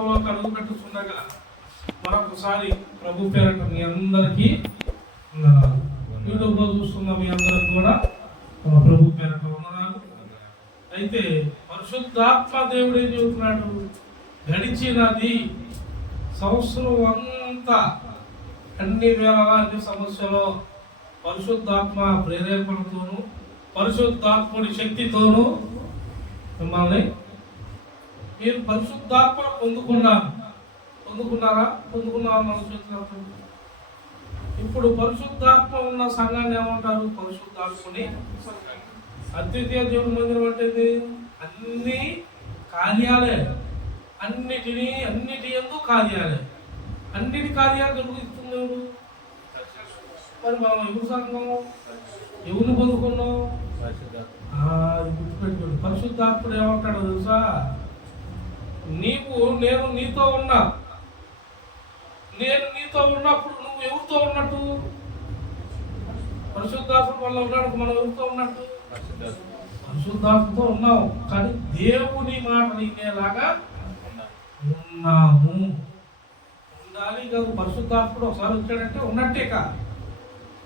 మందిరంలో అడుగు పెట్టుకుండగా మరొకసారి ప్రభు పేరట మీ అందరికీ యూట్యూబ్లో చూస్తున్న మీ అందరికి కూడా ప్రభు పేరట వందనాలు. అయితే పరిశుద్ధాత్మ దేవుడు ఏం చెబుతున్నాడు? గడిచినది సంవత్సరం అంతా అన్ని వేళలా అన్ని సమస్యలో పరిశుద్ధాత్మ ప్రేరేపణతోనూ పరిశుద్ధాత్ముడి శక్తితోనూ మిమ్మల్ని మీరు పరిశుద్ధాత్మ పొందుకున్నారా? మన చేతులు. ఇప్పుడు పరిశుద్ధాత్మ ఉన్న సంఘాన్ని ఏమంటారు? పరిశుద్ధాత్మని. అద్వితీయ దేవుడి మందిరం అంటే అన్ని కార్యాలే, అన్నిటి యందు కార్యాలే, అన్నిటి కార్యాలు జరుగుతుంది. మరి మనం ఎవరు సంఘం, ఎవరిని పొందుకున్నాం? గుర్తుపెట్టుకోండి. పరిశుద్ధాత్ముడు ఏమంటాడో తెలుసా? నేను నీతో ఉన్నా. నేను నీతో ఉన్నప్పుడు నువ్వు ఎవరితో ఉన్నట్టు? పరిశుద్ధాత్ముడు వల్ల ఉన్నాడు. మనం ఎవరితో ఉన్నట్టు? పరిశుద్ధాత్మతో ఉన్నావు. కానీ దేవుని మాట వినేలాగా ఉన్నాము. ఉండాలి కాదు. పరిశుద్ధాత్ముడు ఒకసారి వచ్చాడంటే ఉన్నట్టే కాదు.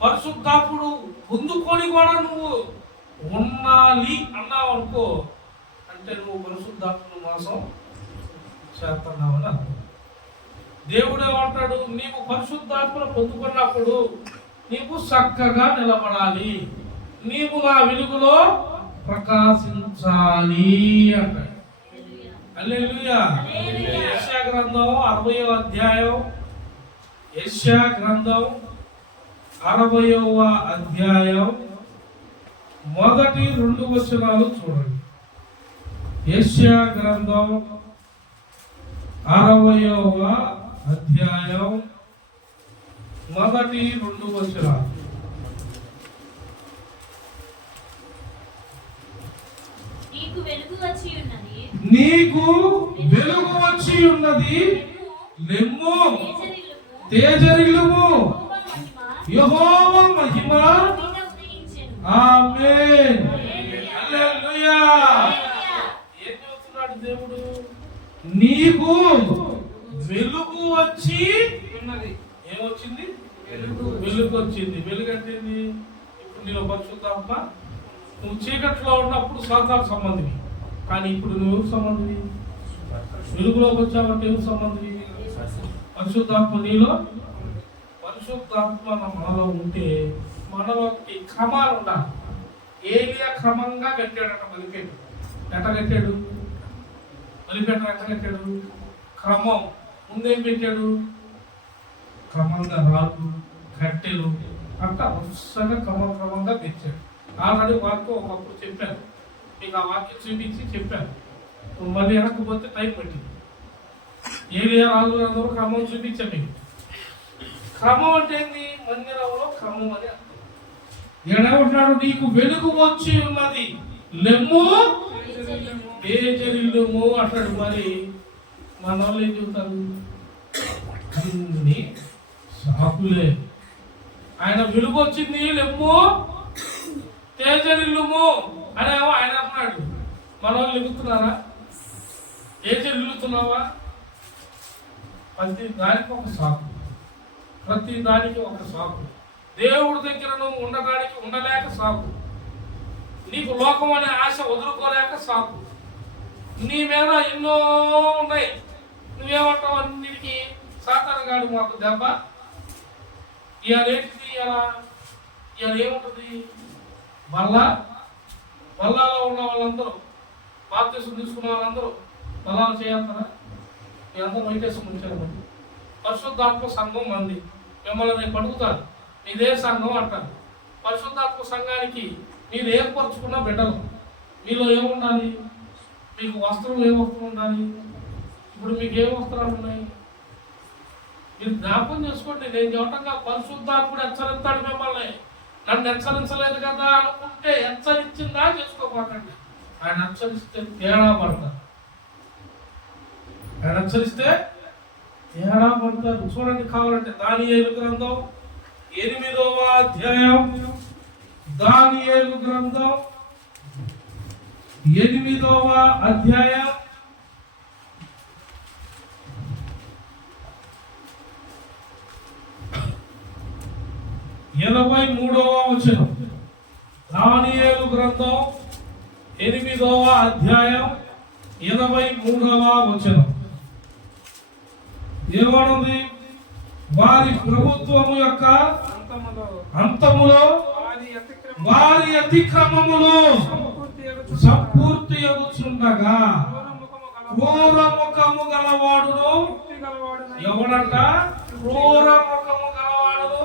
పరిశుద్ధాత్ముడు పొందుకొని కూడా నువ్వు ఉండాలి అన్నావు అనుకో, అంటే నువ్వు పరిశుద్ధాత్ముడు మోసం చేస్తున్నావని అర్థం. దేవుడు ఏమంటాడు? నీవు పరిశుద్ధాత్మను పొందుకున్నప్పుడు నీవు చక్కగా నిలబడాలి, నీవు నా వెలుగులో ప్రకాశించాలి అంటాడు. హల్లెలూయా. యెషయా గ్రంథం 60వ అధ్యాయం, యెషయా గ్రంథం 60వ అధ్యాయం మొదటి 2 వచనాలు చూడండి. యెషయా గ్రంథం 60వ అధ్యాయం మొదటి 2 వచనాలు. నీకు వెలుగు వచ్చి ఉన్నది, లెమ్ము, తేజరిల్లుము, యెహోవా మహిమ ఆమేన్. హల్లెలూయా. ఏం చెప్తున్నాడు దేవుడు? నీకు వెలుగు వచ్చి ఉన్నది. ఏమొచ్చింది? వెలుగు వచ్చింది. వెలుగు అంటే ఇప్పుడు నీలో పరిశుద్ధాత్మ. నువ్వు చీకట్లో ఉన్నప్పుడు సాతాను సంబంధివి, కానీ ఇప్పుడు నువ్వు ఎవరు సంబంధివి? వెలుగులోకి వచ్చావంటే ఎవరు సంబంధివి? పరిశుద్ధాత్మ నీలో. పరిశుద్ధాత్మ మనలో ఉంటే మనలోకి క్రమాలు ఉండాలి. ఏలియా క్రమంగా కట్టాడట బలిపేట. ఎట్ట కట్టాడు? బలిపేట ఎట్ట కట్టాడు? క్రమం. ముందేం పెట్టాడు? క్రమంగా రాళ్ళు, కట్టెలు అట్లా వరుసగా క్రమంగా తెచ్చాడు. ఆల్రెడీ వాక్యం ఒకప్పుడు చెప్పాను మీకు. ఆ వాక్యం చూపించి చెప్పాను. మళ్ళీ వెనకపోతే టైం పట్టింది. ఏలియా రాజు క్రమం చూపించాను మీకు. క్రమం అంటే ఏంది? మందిరంలో క్రమం అని అర్థం. ఏడవుతున్నాడు? నీకు వెలుగు వచ్చి ఉన్నది, లెమ్ము, తేజరిల్లుము అంటాడు. మరి మన వాళ్ళు ఏం చెబుతారు? అన్ని సాకులే. ఆయన వెలుగు వచ్చింది, లెమ్ము, తేజరిల్లుము అనేమో ఆయన అన్నాడు. మన వాళ్ళు ఎగుతున్నారా? తేజరిల్లుతున్నావా? ప్రతి దానికి ఒక సాకు, ప్రతి దానికి ఒక సాకు. దేవుడి దగ్గర నువ్వు ఉండడానికి ఉండలేక సాకు, నీకు లోకం అనే ఆశ వదులుకోలేక సాకు, నీ మీద ఎన్నో ఉన్నాయి. నువ్వేమంటావు? అన్నిటికీ సాతాను గాడు మాకు దెబ్బ. ఇవాళ ఏంటిది? ఇవాళ ఏముంటుంది? బల్లాలో ఉన్న వాళ్ళందరూ, బాప్తిసం తీసుకున్న వాళ్ళందరూ బల్లాలు చేయాలరా? మీ అందరూ వైటేసం ఉంచారు. పరిశుద్ధాత్మ సంఘం మంది మిమ్మల్ని నేను పడుకుతాను. మీదే సంఘం అంటారు. పరిశుద్ధాత్మ సంఘానికి మీరు ఏర్పరచుకున్న బిడ్డలు. మీలో ఏముండాలి? మీకు వస్త్రం ఏ వస్త్రం ఉండాలి? ఇప్పుడు మీకు ఏ వస్త్రాలు ఉన్నాయి? మీరు జ్ఞాపకం చేసుకోండి. నేను చెప్పటంగా పరిశుద్ధాత్ముడు హెచ్చరిస్తాడు మిమ్మల్ని. నన్ను హెచ్చరించలేదు కదా అనుకుంటే హెచ్చరించిందా చేసుకోకండి. ఆయన హెచ్చరిస్తే తేడా పడతారు. ఆయన హెచ్చరిస్తే తేడా పడతారు. చూడండి కావాలంటే దానియేలు గ్రంథం 8వ అధ్యాయం, దానియేలు గ్రంథం 8వ అధ్యాయం 83వ వచనం. దానియేలు గ్రంథం 8వ అధ్యాయం 83వ వచనం ఏమనుంది? వారి ప్రభుత్వము యొక్క అంతములో వారి అతిక్రమములు సంపూర్తి అగుచుండగా క్రూర ముఖము గలవాడును ఎవడంట? క్రూర ముఖము గలవాడును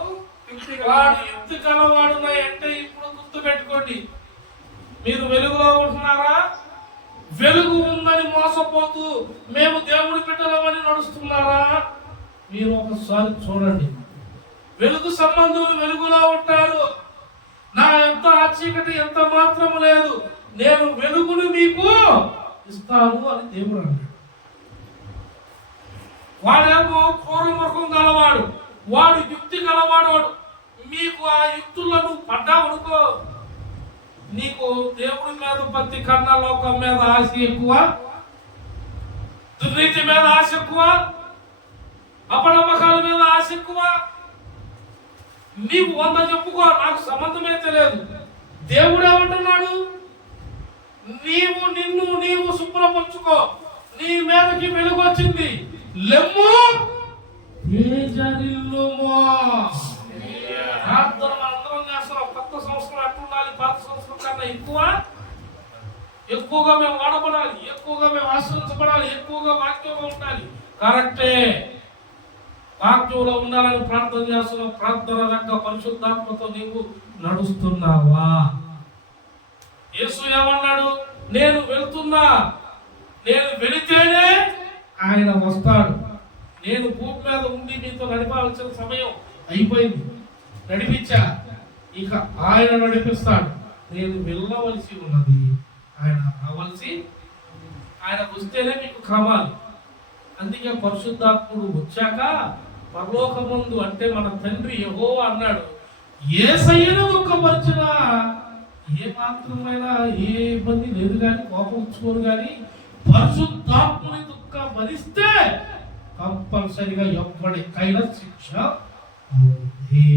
వాడు యుక్తి గలవాడును అంటే ఇప్పుడు గుర్తు పెట్టుకోండి. మీరు వెలుగులో ఉంటున్నారా? వెలుగు ఉందని మోసపోతూ మేము దేవుడి బిడ్డలమని నడుస్తున్నారా? మీరు ఒకసారి చూడండి. వెలుగు సంబంధులు వెలుగులో ఉంటారు. నా ఎంత చీకటి ఎంత మాత్రం లేదు, నేను వెలుగును మీకు ఇస్తాను అని దేవుడు అన్నాడు. వాడేమో క్రూర ముఖం గలవాడు, వాడు యుక్తి గలవాడు. మీకు ఆ యుక్తులను పడ్డావనుకో, నీకు దేవుడి మీద భక్తి కన్నా లోకం మీద ఆశ ఎక్కువ, దుర్నీతి మీద ఆశ ఎక్కువ, అపనమ్మకాల మీద ఆశ ఎక్కువ. నీవు 100 చెప్పుకో, నాకు సంబంధమే తెలియదు. దేవుడు ఏమంటున్నాడు? నీవు శుభ్రపరచుకో, నీ మీదకి వెలుగు వచ్చింది, లెమ్ము తేజరిల్లుమో. ప్రార్థన మనందరం చేస్తున్నాం. కొత్త సంవత్సరం అట్లుండాలి, పాత సంవత్సరం కన్నా ఎక్కువగా మేము వాడబడాలి, ఎక్కువగా మేము ఆశ్రయించబడాలి, ఎక్కువగా వాక్యంలో ఉండాలి. కరెక్టే, వాక్యంలో ఉండాలని ప్రార్థన చేస్తున్నావు. ప్రార్థన దగ్గర పరిశుద్ధాత్మతో నీవు నడుస్తున్నావా? యేసు ఏమన్నాడు? నేను వెళ్తున్నా, నేను వెళితేనే ఆయన వస్తాడు. నేను భూమి మీద ఉండి మీతో నడిపాల్సిన సమయం అయిపోయింది, నడిపించా, ఇక ఆయన నడిపిస్తాడు. నేను వెళ్ళవలసి ఉన్నది, ఆయన రావాల్సి, ఆయన వస్తేనే మీకు క్రమాలు. అందుకే పరిశుద్ధాత్ముడు వచ్చాక పరలోకమందు అంటే మన తండ్రి యెహోవా అన్నాడు, యేసయ్యను దుఃఖపరిచినా ఏ మాత్రమైనా ఏ ఇబ్బంది లేదు కానీ, కోపం ఉంచుకోరు కానీ, పరిశుద్ధాత్ముని దుఃఖపరిస్తే కంపల్సరిగా ఎవ్వడికైనా శిక్ష ఉంది.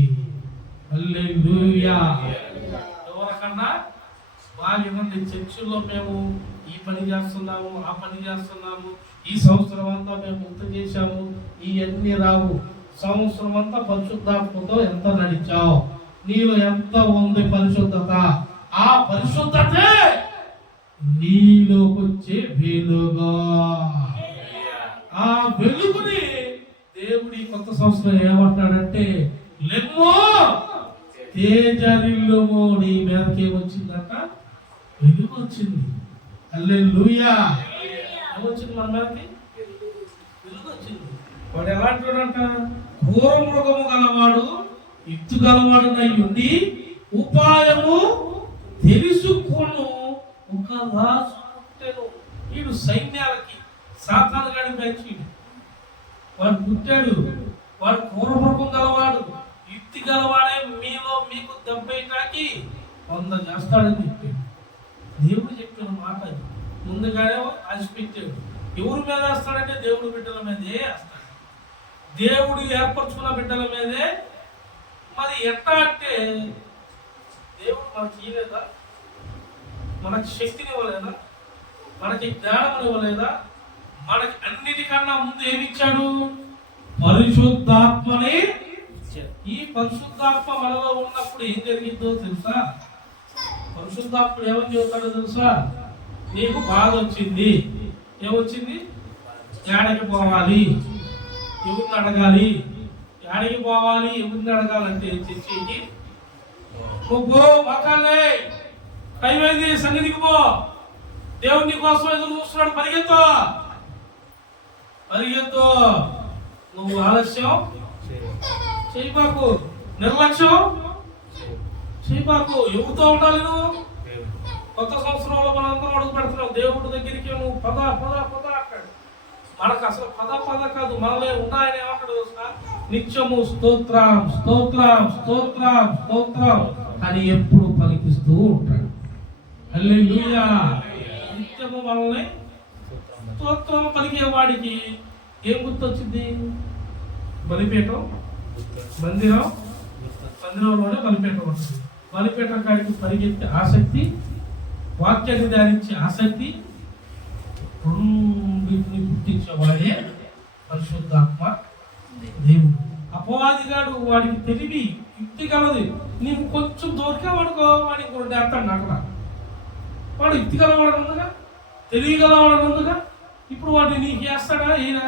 హల్లెలూయా. ఎవరికన్నా బాగుంది. చర్చిలో మేము ఈ పని చేస్తున్నాము, ఆ పని చేస్తున్నాము, ఈ సంవత్సరం అంతా మేము ముక్త చేశాము, ఇవన్నీ రావు. సంవత్సరం అంతా పరిశుద్ధాత్మతో ఎంత నడిచావు, నీలో ఎంత ఉంది పరిశుద్ధత, ఆ పరిశుద్ధతే నీలోకి వచ్చే వెలుగు. ఆ వెలుగుని దేవుడి కొత్త సంవత్సరం ఏమంటాడంటే, లెమ్మో తేజరిల్లుమో. నీ మీదకి ఏమొచ్చిందట? వెలుగు వచ్చింది. హల్లెలూయా. ఏమొచ్చింది మన మీదకి? వెలుగు వచ్చింది. వాడు ఎలాంటివాడంట? క్రూర మృగము గలవాడు, యుక్తి గలవాడు ఉండి ఉపాయము తెలుసుకొను ఒక రాజు పుట్టెను. వీడు సైన్యాలకి సాతాను గాడి బ్యాచీడు. వాడు పుట్టాడు, వాడు క్రూర మృగం గలవాడు, యుక్తి గలవాడే, మీలో మీకు దెబ్బకి 100 చేస్తాడని చెప్పాడు. దేవుడు చెప్పిన మాట అది. ముందుగానే ఆశపెట్టాడు. ఎవరి మీద వేస్తాడంటే దేవుడు బిడ్డల మీదే వేస్తాడు. దేవుడు ఏర్పరచుకున్న బిడ్డల మీదే. మరి ఎట్లా అంటే, దేవుడు మనకి ఇవ్వలేదా? మనకి శక్తిని ఇవ్వలేదా? మనకి జ్ఞానం ఇవ్వలేదా? మనకి అన్నిటికన్నా ముందు ఏమిచ్చాడు? పరిశుద్ధాత్మని. ఈ పరిశుద్ధాత్మ మనలో ఉన్నప్పుడు ఏం జరిగిందో తెలుసా? పరిశుద్ధాత్ముడు ఏమని చెబుతాడో తెలుసా? నీకు బాధ వచ్చింది, ఏమొచ్చింది? ఏడకి పోవాలి, ఎవరిని అడగాలి, ఏడకి పోవాలి, ఎవరిని అడగాలంటే చర్చికి నువ్వు మొక్కాలే, టైం అయింది, సన్నిధికి పో, దేవుని కోసం ఎదురు చూస్తున్నాడు, పరిగెత్తు. నువ్వు ఆలస్యం చేయబాకు, నిర్లక్ష్యం చేయబాకు. ఎవరితో ఉండాలి నువ్వు? కొత్త సంవత్సరంలో మనం అందరం అడుగు పెడుతున్నాం. దేవుడి దగ్గరికి నువ్వు పద అంటాడు. మనకు అసలు పద కాదు, మనలో ఉన్నాయని ఏమంటాడు? నిత్యము స్తోత్రం స్తోత్రం స్తోత్రం స్తోత్రం అని ఎప్పుడు పలికిస్తూ ఉంటాడు. హల్లెలూయా. నిత్యము మనల్ని స్తోత్రం పలికే వాడికి ఏం గుర్తొచ్చింది? బలిపీఠం, మందిరం, మందిరంలోనే బలిపీఠం ఉంటుంది. బలిపీఠం కాడికి పరిగెత్తే ఆసక్తి, వాక్యాన్ని ధ్యానించే ఆసక్తి, రెండింటిని పుట్టించేవాడే పరిశుద్ధాత్మ దేవుడు. అపవాదిగాడు వాడికి తెలివి యుక్తి కలది. నీకు కొంచెం దొరికావనుకో వాడికి ఇంకోటి వేస్తాడు అక్కడ. వాడు యుక్తి గలవాడు ఉందిగా, తెలివి గలవాడు ఉందిగా. ఇప్పుడు వాడిని నీకు వేస్తాడా? ఈయన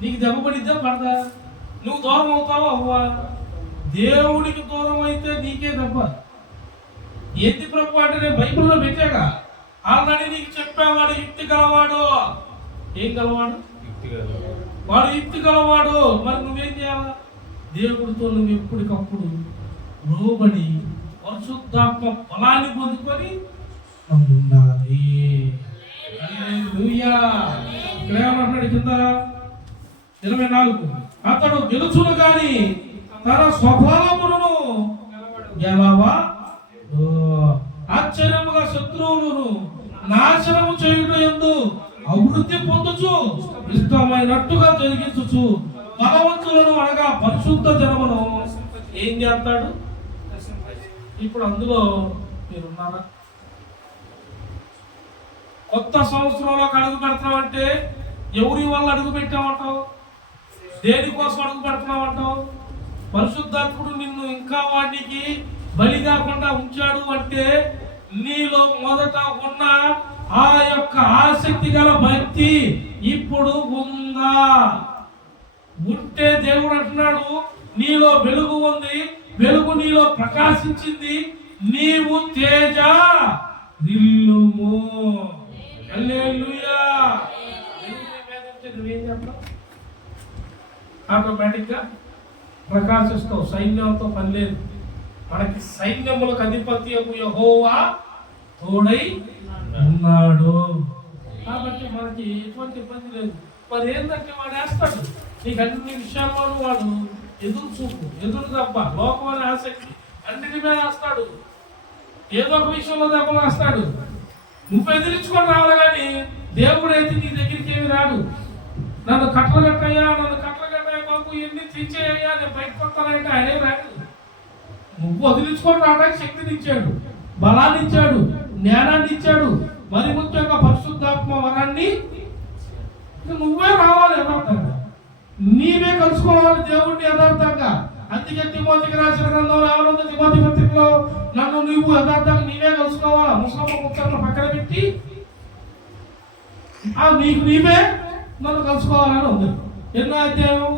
నీకు దెబ్బ పడిద్దా పడదా? నువ్వు దూరం అవుతావా అవ్వా? దేవుడికి దూరం అయితే నీకే దెబ్బ. ఏంది ప్రభు అంటే నేను బైబిల్లో పెట్టాగా, ఆల్రెడీ నీకు చెప్పావాడు యుక్తి గలవాడు. ఏం గలవాడు? వాడు యుక్తి గలవాడు. మరి నువ్వేం చేయాలా? దేవుడితో నువ్వు ఎప్పటికప్పుడు లోబడి పరిశుద్ధాత్మ బలాన్ని పొందుకొని ఉండాలి. ఇక్కడేమన్నాడు కింద 24, అతడు గెలుచును గాని తన స్వభావమును గెలవా, ఆశ్చర్యముగా శత్రువులను నాశనము చేయుట యందు అభివృద్ధి పొందుచు ఇష్టమైనట్టుగా జరిగించుచు బలవంతులను అనగా పరిశుద్ధ జనమును ఏం చేస్తాడు? ఇప్పుడు అందులో మీరున్నారా? కొత్త సంవత్సరంలో అడుగు పెడతామంటే ఎవరి వల్ల అడుగు పెట్టామంటావు? దేనికోసం అడుగు పెడుతున్నామంటావు? పరిశుద్ధాత్ముడు నిన్ను ఇంకా వాటికి బలి కాకుండా ఉంచాడు అంటే నీలో మొదట ఉన్న ఆ యొక్క ఆసక్తి గల భక్తి ఇప్పుడు ఉందా? ఉంటే దేవుడు అంటున్నాడు నీలో వెలుగు ఉంది, వెలుగు నీలో ప్రకాశించింది, నీవు తేజ రిల్లుము. హల్లెలూయా. నువ్వేం చేస్తావు? ఆటోమేటిక్ గా ప్రకాశిస్తావు. సైన్యంతో పని లేదు. మనకి సైన్యములకు అధిపతి యెహోవా తోడై ఉన్నాడు కాబట్టి మనకి ఎటువంటి ఇబ్బంది లేదు. మరి ఏంటంటే వాడు వేస్తాడు నీకు అన్ని విషయాల్లోనూ. వాడు ఎదురు చూపు, ఎదురు దెబ్బ, లోకం అనే ఆసక్తి అన్నిటి మీద వేస్తాడు. ఏదో ఒక విషయంలో దెబ్బలు వేస్తాడు. నువ్వు ఎదిరించుకొని రావాలి కానీ దేవుడు అయితే నీ దగ్గరికి ఏమి రాడు. నన్ను కట్టలు కట్టయ్యా, నన్ను కట్టలు కట్టయ్యా బాబు, ఎన్ని తెచ్చేయ్యా, నేను బయటకు వస్తానంటే ఆయనే రాడు. నువ్వు వదిలించుకొని రావడానికి శక్తిని ఇచ్చాడు, బలాన్ని ఇచ్చాడు, జ్ఞానాన్ని ఇచ్చాడు, మరి ముఖ్యంగా పరిశుద్ధాత్మ వరాన్ని. నువ్వే రావాలి యథార్థంగా, నీవే కలుసుకోవాలి దేవుడిని యథార్థంగా. అందుకే తిమోతికి రాసిన గ్రంథంలో ఏమన్నా తిమోతి పత్రికలో నన్ను నువ్వు యథార్థంగా నీవే కలుసుకోవాలా. ముసలమ్మ ముక్కలను పక్కన పెట్టి నీకు నీవే నన్ను కలుసుకోవాలని ఉంది. ఎన్నో అధ్యాయం?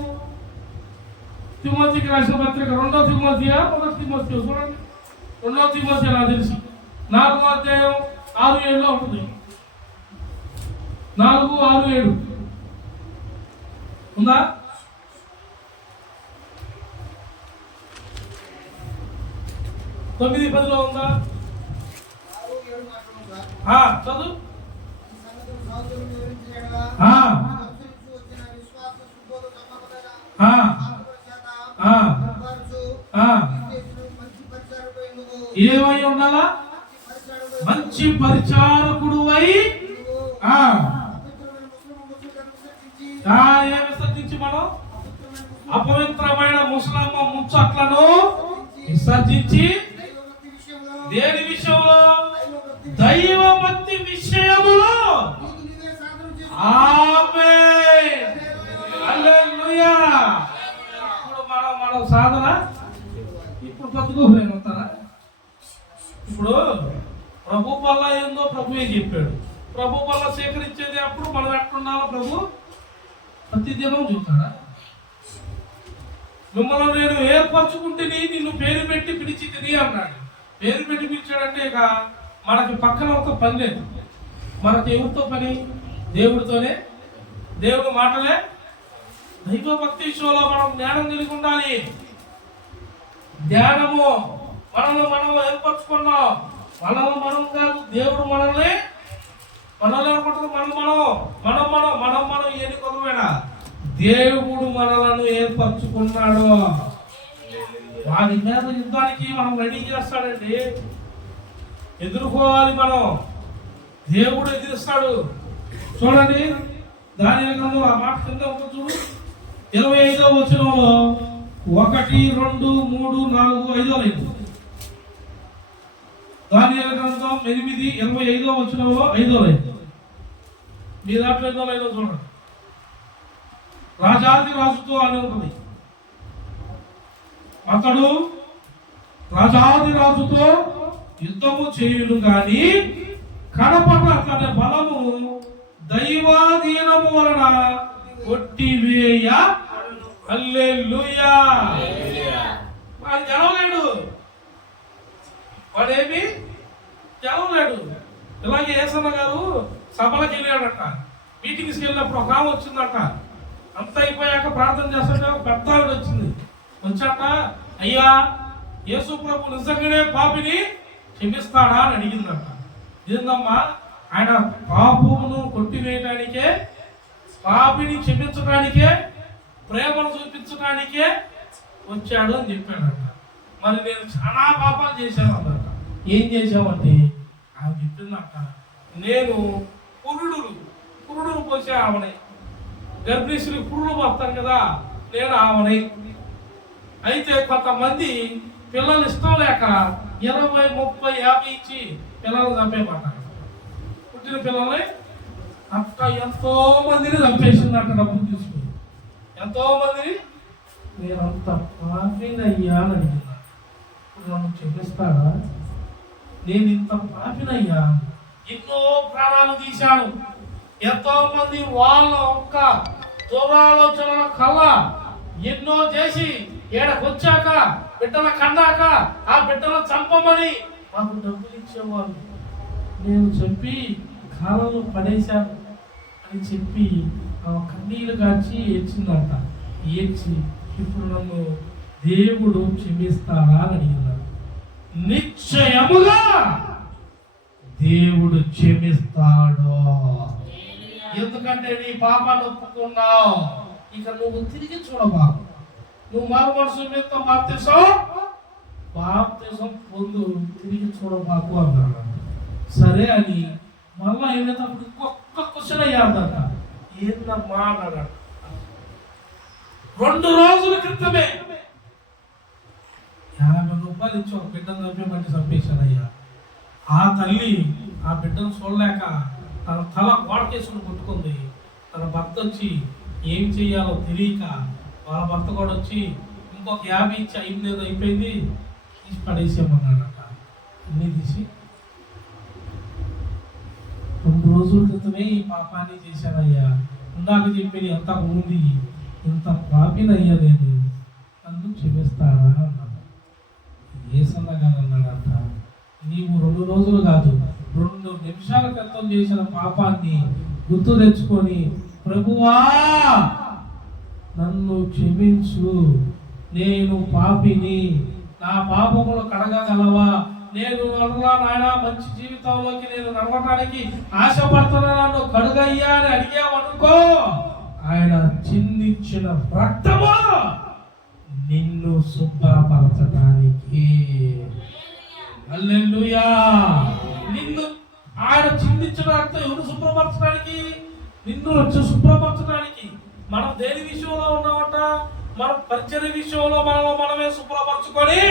తిమోతికి రాసిన పత్రిక 2వ తిమోతియా 1వ తిమోతియా? చూడండి, 2వ తిమోతియా నాకు తెలిసి 4వ అధ్యాయం 6-7 ఉంటుంది. 4-6-7 ఉందా? 9-10 ఉందా? చదువు. ఏమై ఉండాలా? మంచి పరిచారకుడు అయి ఏమి విసర్జించి మనం అపవిత్రమైన ముసలమ్మ ముచ్చట్లను విసర్జించి దేని విషయంలో? దైవ భక్తి విషయములో. ఆమేన్, హల్లెలూయా. ఇప్పుడు మనం సాధన ఇప్పుడు బతుకుతారా? ఇప్పుడు ప్రభు వల్ల ఏందో ప్రభువే చెప్పాడు. ప్రభు వల్ల సేకరించేది అప్పుడు మనం ఎట్లుండాలో ప్రభు ప్రతిదినం చూస్తాడా? మిమ్మల్ని నేను ఏర్పరచుకుంటే నిన్ను పేరు పెట్టి పిలిచి తిని అన్నాడు. పేరు పెట్టి పిలిచాడంటే ఇక మనకి పక్కన ఒక పని లేదు. మనకి ఎవరితో పని? దేవుడితోనే. దేవుడి మాటలే. దైవ భక్తి విషయంలో మనం జ్ఞానం కలిగి ఉండాలి. ధ్యానము మనల్ని మనం ఏర్పరచుకున్నాం. మనల్ని మనం కాదు, దేవుడు మనల్ని అనుకుంటున్నాం. మనం ఏది కొనువేనా? దేవుడు మనలను ఏర్పరచుకున్నాడు. వాడి మీద యుద్ధానికి మనం రెడీ చేస్తాడండి. ఎదుర్కోవాలి మనం. దేవుడు ఎదిరిస్తాడు. చూడండి, దాని గ్రంథంలో ఆ మాట కింద చూడు, 25వ వచనంలో 1, 2, 3, 4, 5వ లైన్. దానియేలు గ్రంథం 8:25 వచనంలో 5వ లైన్. మీ దాంట్లో 5వ లైన్ చూడండి. రాజాది రాజుతో అని ఉంటుంది. అతడు రాజాది రాజుతో యుద్ధము చేయును గాని కడపట అతని బలము దైవాధీనము వలన కొట్టివేయ. హల్లెలూయా. వాడు గెలవలేడు. వాడేమి గెలవలేడు. ఇలాగే యేసన్న గారు సభలకు వెళ్ళాడట. మీటింగ్స్కి వెళ్ళినప్పుడు ఒక ఆమె వచ్చిందట. అంత అయిపోయాక ప్రార్థన చేస్తుంటే ఒక పెద్ద ఆవిడ వచ్చింది. వచ్చాక అయ్యా యేసు ప్రభు నిజంగానే పాపిని క్షమిస్తాడా అని అడిగిందట. ఏందమ్మా, ఆయన పాపమును కొట్టివేయడానికే, పాపిని క్షమించడానికే, ప్రేమను చూపించడానికే వచ్చాడు అని చెప్పాడట. మరి నేను చాలా పాపాలు చేశాను అన్నట. ఏం చేశామంటే ఆమె చెప్పిందట, నేను పురుడు పోసే ఆమెనే, గర్భిణీశ్రీ పురుడు పోస్తారు కదా, నేను ఆమెనే. అయితే కొంతమంది పిల్లలు ఇష్టం లేక 20, 30, 50 ఇచ్చి పిల్లలు చంపేయమంటారు. పుట్టిన పిల్లల్ని అక్క ఎంతో మందిని చంపేసిందంట డబ్బులు తీసుకుని. ఎంతో మందిని. నేను అంత పాపినయ్యా అని అడిగినా, ఇప్పుడు నన్ను క్షమిస్తాడా? నేను ఇంత పాపినయ్యా, ఎన్నో ప్రాణాలు తీశాను, ఎంతో మంది వాళ్ళ ఒక్క దురాలోచనల కళ్ళ ఎన్నో చేసి ఏడకొచ్చాక బిడ్డల కన్నాక ఆ బిడ్డలను చంపమని మాకు డబ్బులు ఇచ్చేవాళ్ళు. నేను చెప్పి కాలంలో పడేశాను అని చెప్పి ఆ కన్నీళ్ళు కాచి ఏడ్చిందంట. ఏడ్చి ఇప్పుడు నన్ను దేవుడు క్షమిస్తాడా అని అడిగినాడు. నిశ్చయముగా దేవుడు క్షమిస్తాడు. ఎందుకంటే నీ పాపాన్ని ఒప్పుకున్నావు. ఇక నువ్వు తిరిగి చూడబాకు. నువ్వు మారు మనసు మీద బాప్తిసం పొందు, తిరిగి చూడబాకు అన్నాడు. సరే అని మళ్ళా ఏమైనప్పుడు ఇంకొక క్వశ్చన్ అయ్యాదట. ఏందమ్మా అన్నాడు. 2 రోజుల క్రితమే 50 రూపాయలు ఇచ్చి ఒక బిడ్డను చంపేమంటే చంపేశాడయ్యా. ఆ తల్లి ఆ బిడ్డను చూడలేక తన తల గోడకేసుకుని కొట్టుకుంది. తన భర్త వచ్చి ఏం చెయ్యాలో తెలియక వాళ్ళ భర్త కూడా వచ్చి ఇంకొక 50 ఇచ్చి అయిపోయింది తీసి పడేసేమన్నాడట. అన్నీ తీసి 2 రోజుల క్రితమే ఈ పాపాన్ని చేశానయ్యా. ఇందాక చెప్పేది ఎంత ఉంది, ఇంత పాపినయ్యా, నేను నన్ను క్షమిస్తారా అన్నాడు. యేసన్న గారు అన్నాడట, నీవు 2 రోజులు కాదు 2 నిమిషాల క్రితం చేసిన పాపాన్ని గుర్తు తెచ్చుకొని, ప్రభువా నన్ను క్షమించు, నేను పాపిని, నా పాపములు కడగగలవా, నేను నాయన మంచి జీవితంలోకి నేను నడవటానికి ఆశపడుతున్నా, నన్ను కడుగయ్యా అని అడిగావనుకో, ఆయన చిందించిన రక్తము నిన్ను శుభ్రపరచడానికి. హల్లెలూయా. నిన్ను ఆయన చిందించిన రక్తం ఎవరు శుభ్రపరచడానికి? నిన్ను వచ్చి శుభ్రపరచడానికి. మనం దేని విషయంలో ఉన్నామట? మన పరిచయ విషయంలో మనమే శుభ్రపరచుకొని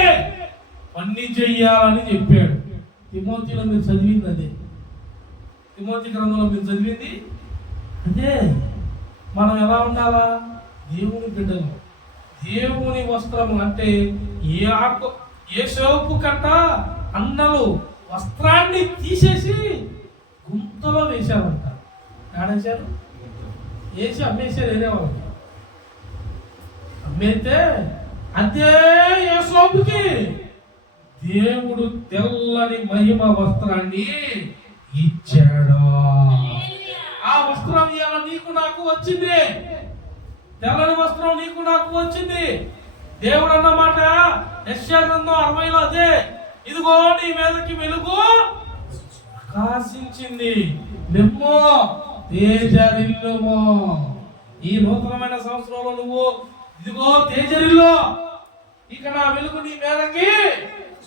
అన్ని చెయ్యాలని చెప్పాడు. తిమోతిలో మీరు చదివింది అదే. తిమోతి గ్రంథంలో మీరు చదివింది అదే. మనం ఎలా ఉండాలా? దేవుని బిడ్డలు. దేవుని వస్త్రము అంటే ఏ సోపు కట్ట అన్నలు వస్త్రాన్ని తీసేసి గుంతలో వేశారంట. ఆడేశారు, వేసి అమ్మేశారు. వేరేవాళ్ళు అమ్మేస్తే అదే ఏ సోపుకి దేవుడు తెల్లని మహిమ వస్త్రాన్ని ఇచ్చాడు. ఆ వస్త్రం ఇవాళ నీకు నాకు వచ్చింది. తెల్లని వస్త్రం నీకు నాకు వచ్చింది. దేవుడు అన్నమాట యెషయా గ్రంథం 60లో అదే, ఇదిగో నీ మీదకి వెలుగు ప్రకాశించింది, నిమ్మో తేజరిల్లుమో. ఈ నూతనమైన సంవత్సరంలో నువ్వు ఇదిగో తేజరిల్లు, ఇక నా వెలుగు నీ మీదకి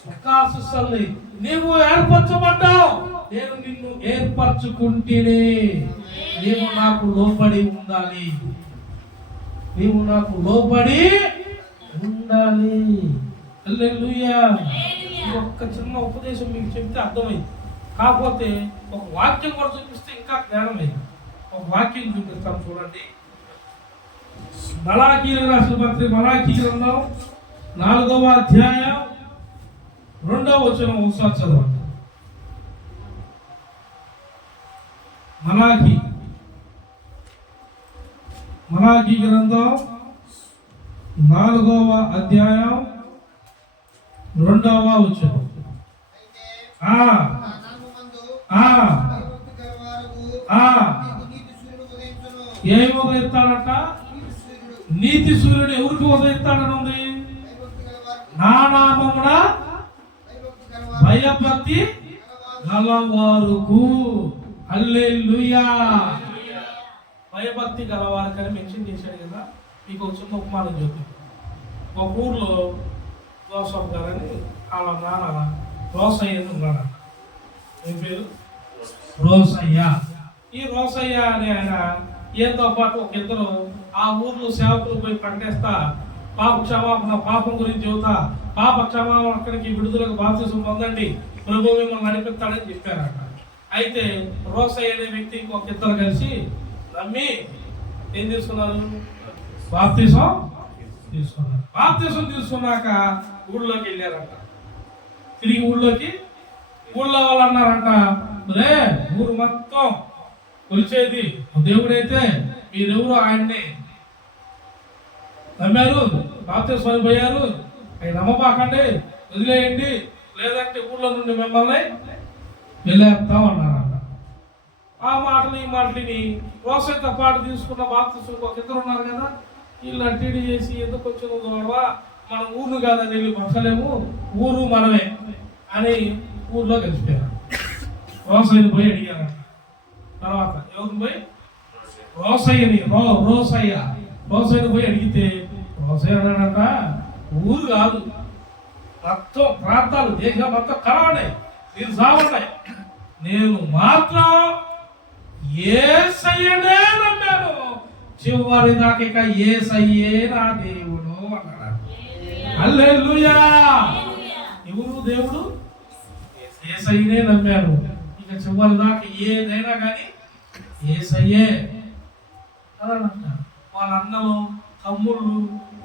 ప్రకాశిస్తుంది. నీవు ఏర్పరచబడ్డావు, నేను నిన్ను ఏర్పరచుకుంటేనే. నీవు నాకు లోబడి ఉండాలి, నీవు నాకు లోబడి ఉండాలి. హల్లెలూయా. ఒక్క చిన్న ఉపదేశం మీకు చెప్తే అర్థమైంది. కాకపోతే ఒక వాక్యం కూడా చూపిస్తే ఇంకా జ్ఞానమైంది. ఒక వాక్యం చూపిస్తాం చూడండి. మలాకీయులకు రాసిన పత్రిక మలాకీ గ్రంథం 4వ అధ్యాయం 2వ వచనం ఒకసారి చదవండి. మలాకీ గ్రంథం 4వ అధ్యాయం 2వ వచనం. ఏమి ఉదయిస్తాడట? నీతి సూర్యుడు ఎవరికి ఉదయిస్తాడని ఉంది? నా నామమున భయభక్తి గలవారుకు. హల్లెలూయా. భయభక్తి గలవారికని మెన్షన్ చేశాడు కదా. మీకు ఒక చిన్న ఉపమానం చెప్తాను. ఒక ఊర్లో జోసఫ్ గారని వాళ్ళ నాన్న రోసయ్య ఉన్నాడు. ఏం పేరు? రోసయ్య. ఈ రోసయ్య అనే ఆయన ఈయనతో పాటు ఒక ఇద్దరు ఆ ఊర్లో సేవకులు పోయి ప్రకటిస్తా పాప క్షమాపణ, పాపం గురించి చెబుతా, పాప క్షమాపణకి విడుదలకు బాప్తిసం పొందండి, ప్రభువు మిమ్మల్ని నడిపిస్తాడని చెప్పారట. అయితే రోసయ్య అనే వ్యక్తి ఇంకొక ఇద్దరు కలిసి నమ్మి ఏం తీసుకున్నారు? బాప్తిసం తీసుకున్నారు. బాప్తిసం తీసుకున్నాక ఊళ్ళోకి వెళ్ళారంట. తిరిగి ఊళ్ళో వాళ్ళు అన్నారంట, రే ఊరు మొత్తం కొలిచేది దేవుడైతే మీరెవరు ఆయన్ని నమ్మారు, బాప్తిసం పోయారు, ఆయన నమ్మబాకండి, వదిలేయండి, లేదంటే ఊళ్ళో నుండి మిమ్మల్ని వెళ్ళేస్తాం అన్నారంట. ఆ మాటలు ఈ మాటలని రోసయ్యతో పాటు తీసుకున్న బాప్తిసం ఒక ఇద్దరు ఉన్నారు కదా, వీళ్ళు అడ్డీడి చేసి ఎందుకు వచ్చిన గొడవ, మనం ఊరు కాదని వెళ్ళి బతలేము, ఊరు మనమే అని ఊర్లో కలిసిపోయారు. రోసయ్యని పోయి అడిగారంట. తర్వాత ఎవరిని పోయి? రోసయ్యని పోయి అడిగితే రోసయ్య అన్నాడంట, ఊరు కాదు మొత్తం ప్రాంతాలు దేశం మొత్తం కలవడే, మీరు సాగున్నాయి, నేను మాత్రం యేసయ్యనే నమ్మాను, చివరి దాకా ఇక యేసయ్యే నా దేవుడు అన్నాడు. హల్లెలూయా. ఎవరు దేవుడు? యేసయ్యనే నమ్మాను, ఇక చివరి దాకా ఏదైనా కానీ యేసయ్యే అని అంటారు. వాళ్ళ అన్నలు తమ్ముళ్ళు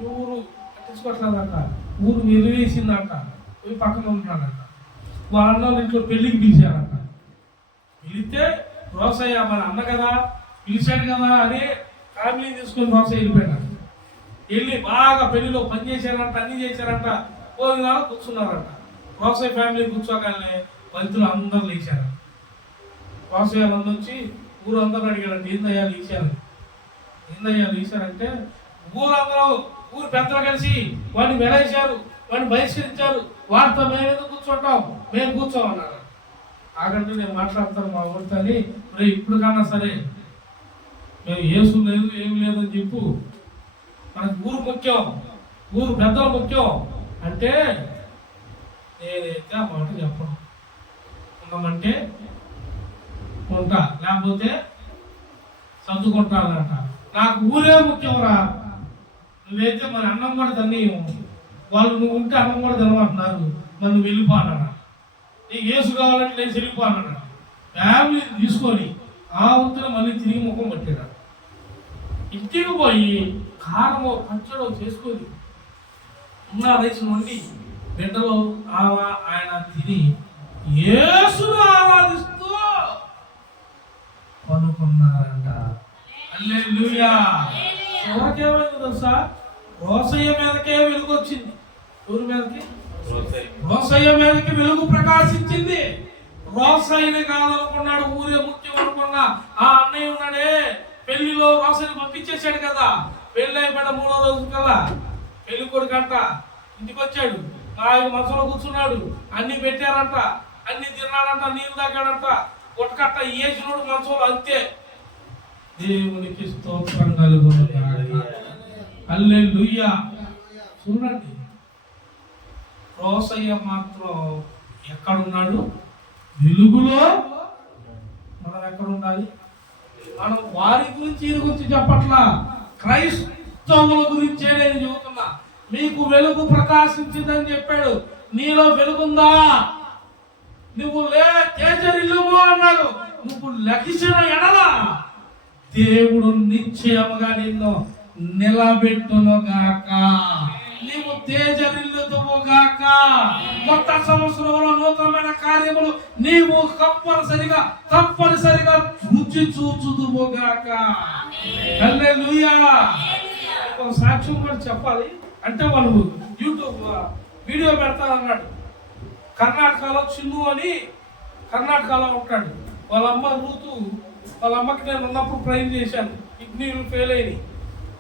ఊరు పట్టించుకోవట్లేదంట, ఊరు వెలివేసిందంట, పోయి పక్కన ఉంటున్నాడంట. వాళ్ళ అన్నలు ఇంట్లో పెళ్లికి పిలిచారంట. పిలిస్తే రోసయ్య మన అన్న కదా పిలిచాడు కదా అని ఫ్యామిలీ తీసుకొని రోసయ్య వెళ్ళిపోయాడు. వెళ్ళి బాగా పెళ్లిలో పని చేశారంట, అన్ని చేశారంట, భోజనాలు కూర్చున్నారంట. రోసయ్య ఫ్యామిలీ కూర్చోగానే పంతులు అందరూ లేచారు. రోసయ్య అందరూ వచ్చి ఊరు అందరూ అడిగారంటే ఏందయ్యా లేచారంటే ఊరు పెద్దలు కలిసి వాడిని వెలేశారు, వాడిని బహిష్కరించారు, వాటితో మేము ఎందుకు కూర్చుంటాం, మేము కూర్చోమన్నారు. ఆగంటే నేను మాట్లాడతాను మా ఊరితోని, ఇప్పుడు కన్నా సరే మేము ఏసు లేదు ఏమి లేదని చెప్పు, మనకు ఊరు ముఖ్యం, ఊరు పెద్దలు ముఖ్యం అంటే నేనైతే ఆ మాట చెప్పను. ఉండమంటే ఉంటా, లేకపోతే చదువుకుంటానంట. నాకు ఊరే ముఖ్యంరా, నువ్వైతే మరి అన్నం కూడా తినేయం, వాళ్ళు నువ్వు ఉంటే అన్నం కూడా తినమంటున్నారు, మరి నువ్వు వెళ్ళిపోనా, నీకు ఏసు కావాలంటే నేను వెళ్ళిపోనా. ఫ్యామిలీ తీసుకొని ఆ వంతున మళ్ళీ తిరిగి ముఖం పట్టాడు. ఇంటికి పోయి కారమో పచ్చడో చేసుకొని ఉన్న రైస్ నుండి బిడ్డలో ఆయన తిని యేసును ఆరాధిస్తూ పనుకున్నారంట. హల్లెలూయా. ఎవరికేమైంది తెలుసా? రోసయ్య మీదకే వెలుగు వచ్చింది. ఎవరి మీదకి? రోసయ్య మీదకి వెలుగు ప్రకాశించింది. రోసయ్యని కాదనుకున్నాడు, ఊరే ముఖ్యం అనుకున్నా. ఆ అన్నయ్య ఉన్నాడే పెళ్లిలో రోసయ్యని పంపించేశాడు కదా. పెళ్లి అయిపోయిన 3వ రోజు కల్లా పెళ్లి కొడుకంట ఇంటికి వచ్చాడు. 5 మంచంలో కూర్చున్నాడు, అన్ని పెట్టారంట, అన్ని తిన్నాడంట, నీళ్ళు తాగాడంట, కొట్టకట్ట ఏసినోడు మంచంలో అంతే. దేవునికి స్తోత్రం కలుగును గాక. హల్లెలూయా. చూడండి, రోసయ్య మాత్రం ఎక్కడున్నాడు? వెలుగులో. మనం ఎక్కడ ఉండాలి? మనం వారి గురించి వీరి గురించి చెప్పట్లా, క్రైస్తవుల గురించే నేను చెబుతున్నా. మీకు వెలుగు ప్రకాశించిందని చెప్పాడు. నీలో వెలుగుందా? నువ్వు తేజరిల్లుము అన్నాడు. నువ్వు లక్షణ ఎడల దేవుడు నిశ్చయముగా నిన్ను నిలబెట్టునుగాక. నీవు తేజరిల్లుదువుగాక. కొత్త సంవత్సరంలో నూతనమైన కార్యములు నీవు తప్పనిసరిగా రుచి చూచుదువుగాక. హల్లెలూయా. సాక్ష్యం కూడా చెప్పాలి అంటే వాళ్ళు యూట్యూబ్ వీడియో పెడతారన్నాడు. కర్ణాటకలో చిన్ను అని కర్ణాటకలో ఉంటాడు. వాళ్ళ అమ్మ రూతు, వాళ్ళ అమ్మకి నేను ఉన్నప్పుడు ప్రేర్ చేశాను. కిడ్నీలు ఫెయిల్ అయినాయి.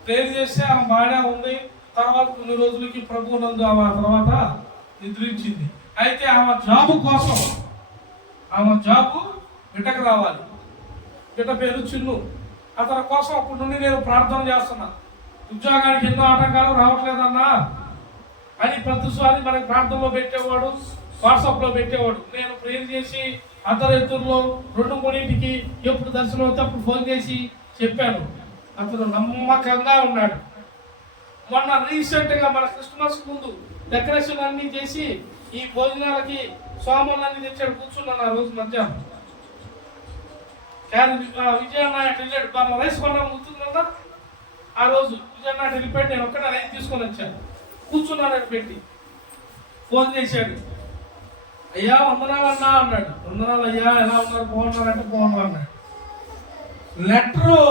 ప్రేర్ చేస్తే ఆమె బాగా ఉంది. తర్వాత కొన్ని రోజులకి ప్రభు నందు ఆమె తర్వాత నిద్రించింది. అయితే ఆమె జాబు కోసం, ఆమె జాబు బిడ్డకు రావాలి. బిడ్డ పేరు చిన్ను. అతని కోసం అప్పటి నుండి నేను ప్రార్థన చేస్తున్నా. ఉద్యోగానికి ఎన్నో ఆటంకాలు రావట్లేదన్నా అని ప్రతిసారి మనకి ప్రార్థనలో పెట్టేవాడు, వాట్సాప్లో పెట్టేవాడు. నేను ప్రేర్ చేసి అర్ధరాత్రుల్లో 2-3కి ఎప్పుడు దర్శనం అవుతే అప్పుడు ఫోన్ చేసి చెప్పాను. అతను నమ్మకంగా ఉన్నాడు. మొన్న రీసెంట్గా మన క్రిస్మస్ ముందు డెకరేషన్ అన్నీ చేసి ఈ భోజనాలకి సోమవారాన్ని తెచ్చాడు. కూర్చున్నాను ఆ రోజు మధ్యాహ్నం. విజయనాయకు వెళ్ళాడు. మన రైస్ కొన్నాం గుర్తుంది కదా. ఆ రోజు విజయనాయకు వెళ్ళిపోయి నేను ఒక్కడే రైస్ తీసుకొని వచ్చాను. కూర్చున్నాను పెట్టి. ఫోన్ చేశాడు. అయ్యా వందనాలన్నా అన్నాడు. వందనాలు అయ్యా, ఎలా ఉన్నారు? బాగున్నారంటే బాగున్నారు అన్నాడు. లెటరు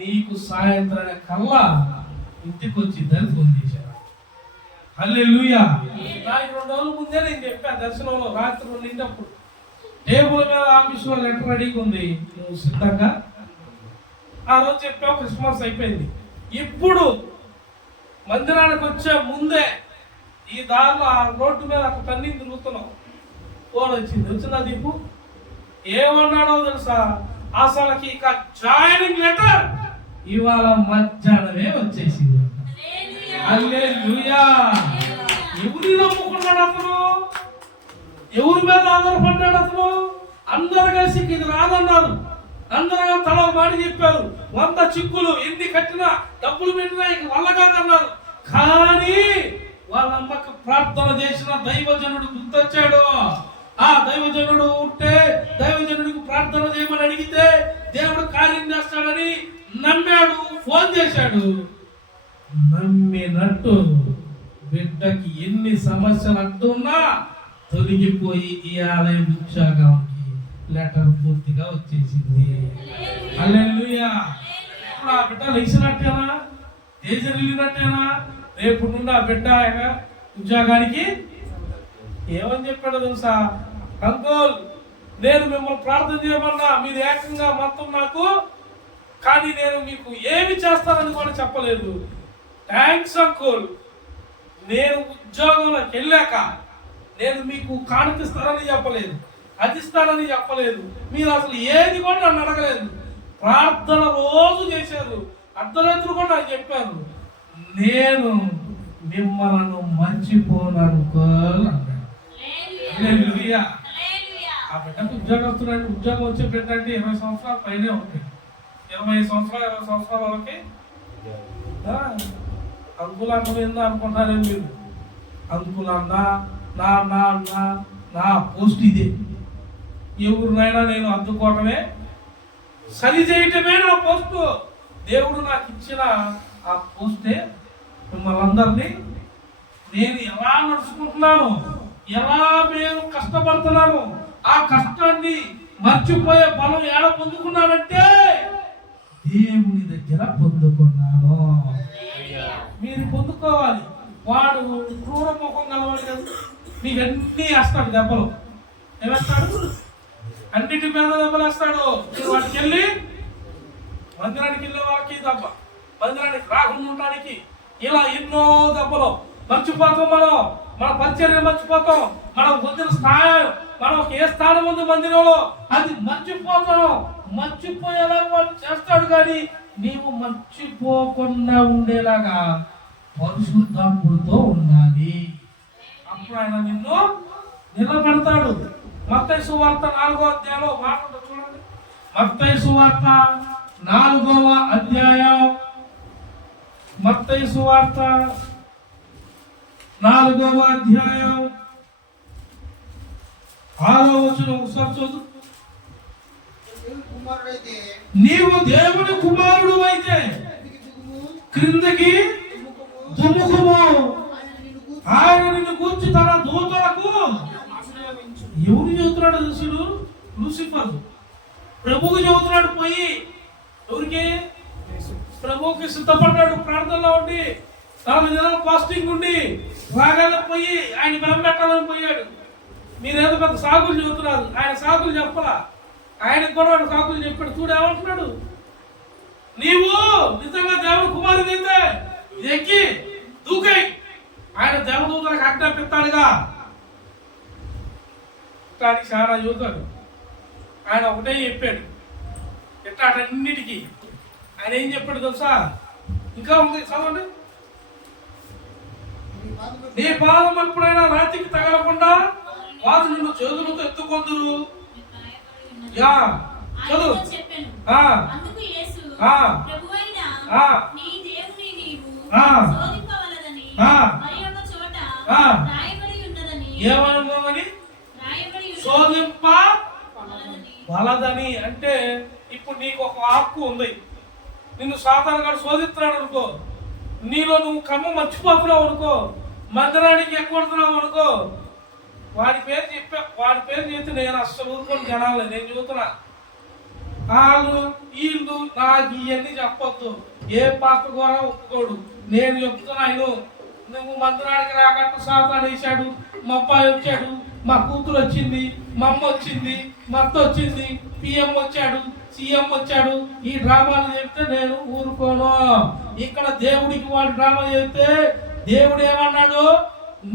నీకు సాయంత్రం కల్లా ఇంటికి వచ్చిందని ఫోన్ చేశాడు. హల్లెలూయా. నాకు 2 రోజుల ముందే నేను చెప్పా దర్శనంలో రాత్రి నిండప్పుడు టేబుల్ మీద ఆఫీసులో లెటర్ రెడీగా ఉంది, నువ్వు సిద్ధంగా. ఆ రోజు చెప్పావు. క్రిస్మస్ అయిపోయింది. ఇప్పుడు మందిరానికి వచ్చే ముందే ఈ దారిలో ఆ రోడ్డు మీద అక్కడ తన్ని తిరుగుతున్నావు. ఫోన్ వచ్చిందా దీపు? ఏమన్నాడో తెలుసా? అసలుకి ఇక జాయినింగ్ లెటర్ ఇవాళ మధ్యాహ్నమే వచ్చేసింది. హల్లెలూయా. ఎవరిని నమ్ముకున్నాడు అతను? ఎవరి మీద ఆధారపడ్డాడు అతను? అందరు కలిసి ఇది రాదన్నారు. అందరూ తల మాట చెప్పారు. 100 చిక్కులు ఎన్ని కట్టినా డబ్బులు పెట్టినా ఇక వల్ల కాదన్నారు. కానీ వాళ్ళ అమ్మకు ప్రార్థన చేసిన దైవజనుడు గుర్తొచ్చాడు. ఆ దైవజనుడు ఉంటే దైవజనుడికి ప్రార్థన చేయమని అడిగితే దేవుడు కార్యం చేస్తాడని నమ్మాడు. ఫోన్ చేశాడు. నమ్మినట్టు బిడ్డకి ఎన్ని సమస్యలు అంటున్నా తొలగిపోయి ఈ ఆలయం ఉత్సాహానికి లెటర్ పూర్తిగా వచ్చేసింది. హల్లెలూయా. ఇప్పుడు ఆ బిడ్డ లేచినట్టేనా? తేజరిల్లినట్టేనా? రేపు నుండి ఆ బిడ్డ ఉద్యోగానికి ఏమని చెప్పాడో తెలుసా? అంకుల్, నేను మిమ్మల్ని ప్రార్థన చేయమన్నా మీరు ఏకంగా మొత్తం నాకు, కానీ నేను మీకు ఏమి చేస్తానని కూడా చెప్పలేదు. Thanks uncle. నేను ఉద్యోగంలోకి వెళ్ళాక నేను మీకు కానుకిస్తానని చెప్పలేదు, అది ఇస్తానని చెప్పలేదు. మీరు అసలు ఏది కూడా నన్ను అడగలేదు. ప్రార్థన రోజు చేశారు. అర్ధరాత్రులు కూడా నాకు చెప్పారు. నేను మిమ్మల్ని మర్చిపోను అంకుల్ అన్నాడు. ఆ బిడ్డకు ఉద్యోగస్తుడు. ఉద్యోగం వచ్చే బిడ్డ అంటే 20 సంవత్సరాల పైనే ఉంటాయి. 25 సంవత్సరాలు 20 సంవత్సరాల వాళ్ళకి అంకుల్ ఏందో అనుకుంటారే మీరు. అంకుల్ అన్నా నా పోస్ట్ ఇదే. ఎవరినైనా నేను అందుకోవటమే, సరి చేయటమే నా పోస్టు. దేవుడు నాకు ఇచ్చిన ఆ పోస్టే. మిమ్మల్ని అందరినీ నేను ఎలా నడుచుకుంటున్నాను, ఎలా నేను కష్టపడుతున్నాను, ఆ కష్టాన్ని మర్చిపోయే బలం ఏడ పొందుకున్నానంటే దేవుని దగ్గర పొందుకున్నాను. మీరు పొందుకోవాలి. వాడు క్రూర ముఖం కలవాడు కదా, మీకు అన్ని వేస్తాడు దెబ్బలు. ఏమేస్తాడు? అన్నిటి మీద దెబ్బలు వేస్తాడు. మీరు వాటికి వెళ్ళి మందిరానికి వెళ్ళే వాళ్ళకి దెబ్బ, మందిరానికి రాకుండా ఉండడానికి ఇలా ఎన్నో దెబ్బలు. మర్చిపోతాం మన పరిచర్య మర్చిపోతాం, మనం పొందిన స్థాయి, మనం ఏ స్థానం ఉంది మందిరంలో అది మర్చిపోతాం. మర్చిపోయేలా వాడు చేస్తాడు. కానీ నీవు మర్చిపోకుండా ఉండేలాగా పరిశుద్ధాత్ముడితో ఉండాలి. అప్పుడు ఆయన నిన్ను నిలబెడతాడు. మత్తయి సువార్త 4వ అధ్యాయంలో మాట చూడండి. మత్తయి సువార్త 4వ అధ్యాయం మత్తయి సువార్త 4వ అధ్యాయం 6వ వచనం ఒకసారి చదువు. నీవు దేవుని కుమారుడు అయితే క్రిందకి దుముకుము, ఆయన నిన్ను కూర్చి తన దూతలకు ఎవరు చెబుతున్నాడు దృశ్యుడు? లూసిఫర్ ప్రభువుకి చెబుతున్నాడు. పోయి ఎవరికి? ప్రభువుకి సిద్ధపడ్డాడు. ప్రార్థనలో ఉండి 40 దినాలు ఫాస్టింగ్ ఉండి రాగానే పోయి ఆయన బెంబెట్టాలని పోయాడు. మీరేదో పెద్ద సాగులు చెబుతున్నారు, ఆయన సాగులు చెప్పరా? ఆయనకు కూడా సాగులు చెప్పాడు. చూడు ఏమంటున్నాడు, నీవు నిజంగా దేవుని కుమారుడు అయితే ఎక్కి దూకై, ఆయన దేవదూతలకు ఆజ్ఞాపిస్తాడుగా. ఇట్లాంటి చాలా చెబుతాడు. ఆయన ఒకటే చెప్పాడు ఇట్లాటన్నిటికీ. ఆయన ఏం చెప్పాడు తెలుసా? ఇంకా ఉంది, చదవండి. నీ పాదం ఎప్పుడైనా రాతికి తగలకుండా వారు నిన్ను చేతులతో ఎత్తుకొందురు. యా చదువు. ఏమనుకోమని? శోధింపవలదని. అంటే ఇప్పుడు నీకు ఒక హక్కు ఉంది. నిన్ను సాతాను గారు శోధిస్తున్నాడు అనుకో, నీలో నువ్వు కమ్మ మర్చిపోతున్నావు అనుకో, మందిరానికి ఎక్కడుతున్నావు అనుకో, వాడి పేరు చెప్తే నేను అస్సలు ఊరుకొని జనాలి. నేను చూస్తున్నా వాళ్ళు వీళ్ళు నాకు ఇవన్నీ చెప్పొద్దు. ఏ పాత్ర కూడా ఒప్పుకోడు. నేను చెప్తున్నా, నువ్వు మందిరానికి రాకట్టు సాతాను వేశాడు, మా అబ్బాయి వచ్చాడు, మా కూతురు వచ్చింది, మా అమ్మ వచ్చింది, మా అత్త వచ్చింది, పిఎం వచ్చాడు, సీఎం వచ్చాడు, ఈ డ్రామాలు చెప్తే నేను ఊరుకోను. ఇక్కడ దేవుడికి వాడు డ్రామా చెప్తే దేవుడు ఏమన్నాడు?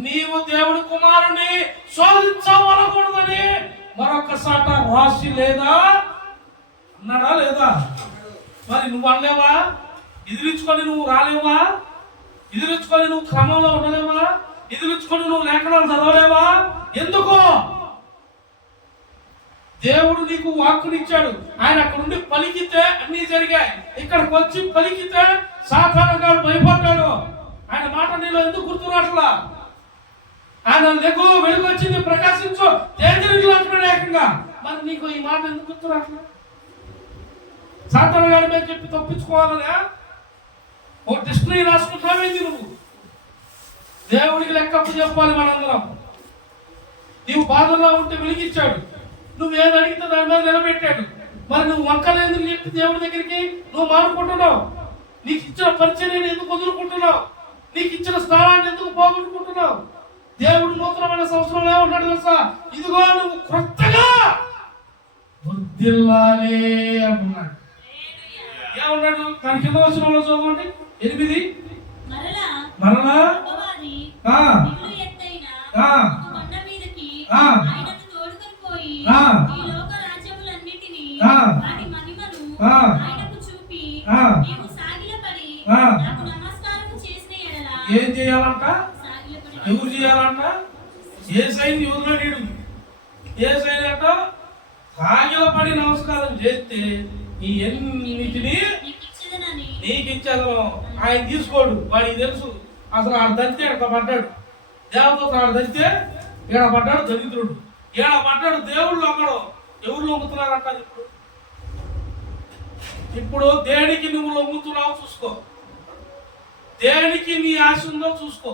నీవు దేవుడి కుమారుని శోధించవలకూడదని మరొకసాట రాసి లేదా అన్నాడా లేదా? మరి నువ్వు అనలేవా? ఎదిరించుకొని నువ్వు రాలేవా? ఎదిరించుకొని నువ్వు క్రమంలో ఉండలేవా? ఎదిరించుకొని నువ్వు లేఖనాలు చదవలేవా? ఎందుకో? దేవుడు నీకు వాక్కునిచ్చాడు. ఆయన అక్కడ నుండి పలికితే అన్ని జరిగాయి. ఇక్కడికి వచ్చి పలికితే సాధారణంగా భయపడ్డాడు. ఆయన మాట నీలో ఎందుకు గుర్తురాట్లా? ఆయన నీకు వెలుగు వచ్చింది, ప్రకాశించు, తేజరిలో అంటున్నాడు ఏకంగా. మరి నీకు ఈ మాట ఎందుకు గుర్తురాట్లా? సాధారణ గారి మీద చెప్పి తప్పించుకోవాలనే ఓ డిక్షనరీ రాసుకుంటావేంది నువ్వు? దేవుడికి లెక్కప్పు చెప్పాలి మనందరం. నీవు బాధల్లో ఉంటే వెలిగించాడు, నువ్వు ఏది అడిగితే దాని మీద నిలబెట్టాడు. మరి నువ్వు వంకలు ఎందుకు చెప్పి దేవుడి దగ్గరికి నువ్వు మారుకుంటున్నావు? నీకు ఇచ్చిన పరిచయం ఎందుకు వదులుకుంటున్నావు? నీకు ఇచ్చిన స్థానాన్ని ఎందుకు పోగొట్టుకుంటున్నావు? దేవుడు నూతనమైన సంవత్సరంలో ఏమన్నాడు తెలుసా? ఇదిగో నువ్వు కొత్తగా వర్ధిల్లాలి అంటున్నాడు. ఏమన్నాడు? దాని కింద వచనంలో చదవండి 8. మరలా ఏం చేయాలంట? ఎవరు చేయాలంట? ఏ సైన్ ఎవరిలో నీడు? ఏ సైన్ అంట? సాగిలపడి నమస్కారం చేస్తే ఈ ఎన్నిటిని నీకు ఇచ్చేదను. ఆయన తీసుకోడు, వాడికి తెలుసు. అసలు ఆడ దంతే ఇక్కడ పడ్డాడు, దేవదూత ఆడ దంతే ఈడ పడ్డాడు, దరిద్రుడు ఈడ పడ్డాడు. దేవుళ్ళు అమ్మడు, ఎవరు లొంగుతున్నారంట? ఇప్పుడు దేనికి నువ్వు లొంగుతున్నావు చూసుకో. దేనికి నీ ఆశ ఉందో చూసుకో.